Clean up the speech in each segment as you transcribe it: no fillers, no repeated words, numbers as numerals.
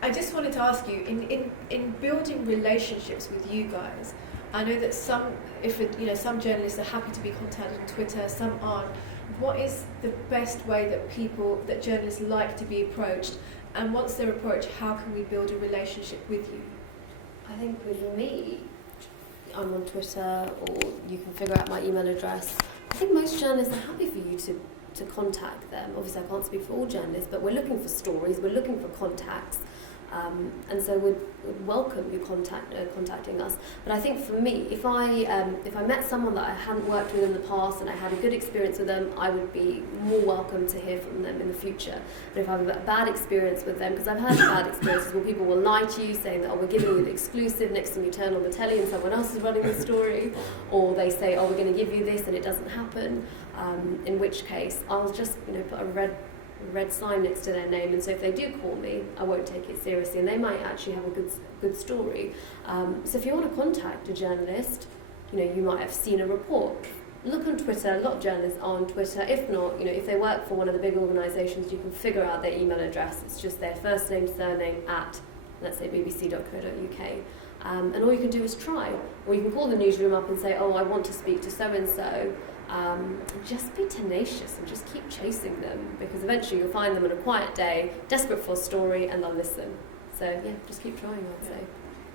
I just wanted to ask you, in building relationships with you guys, I know that some journalists are happy to be contacted on Twitter, some aren't. What is the best way that journalists like to be approached? And once they're approached, how can we build a relationship with you? I think with me, I'm on Twitter, or you can figure out my email address. I think most journalists are happy for you to contact them. Obviously, I can't speak for all journalists, but we're looking for stories, we're looking for contacts. And so we'd welcome you contacting us. But I think for me, if I met someone that I hadn't worked with in the past and I had a good experience with them, I would be more welcome to hear from them in the future. But if I have a bad experience with them, because I've heard bad experiences where people will lie to you saying that, oh, we're giving you the exclusive, next thing you turn on the telly and someone else is running the story, or they say, oh, we're going to give you this and it doesn't happen, in which case I'll just put a red sign next to their name, and so if they do call me, I won't take it seriously, and they might actually have a good story. So if you want to contact a journalist, you might have seen a report. Look on Twitter. A lot of journalists are on Twitter. If not, if they work for one of the big organisations, you can figure out their email address. It's just their first name, surname at, let's say, bbc.co.uk. And all you can do is try, or you can call the newsroom up and say, oh, I want to speak to so and so. Just be tenacious and just keep chasing them, because eventually you'll find them on a quiet day, desperate for a story, and they'll listen. So yeah, just keep trying, I'd say.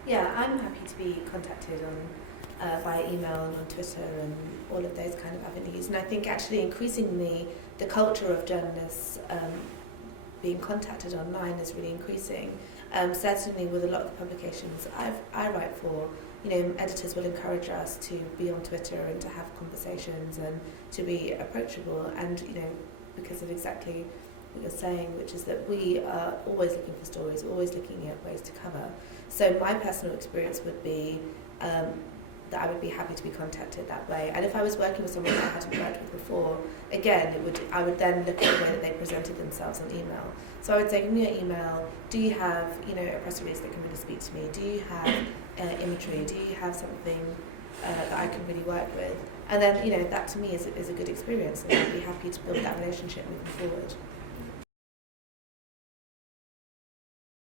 Yeah, I'm happy to be contacted on via email and on Twitter and all of those kind of avenues. And I think actually increasingly the culture of journalists being contacted online is really increasing. Certainly with a lot of the publications I write for, editors will encourage us to be on Twitter and to have conversations and to be approachable, and because of exactly what you're saying, which is that we are always looking for stories, always looking at ways to cover. So my personal experience would be that I would be happy to be contacted that way. And if I was working with someone that I hadn't worked with before, again, I would then look at the way that they presented themselves on email. So I would say, give me your email. Do you have, a press release that can really speak to me? Do you have imagery? Do you have something that I can really work with? And then, that to me is a good experience, and I'd be happy to build that relationship moving forward.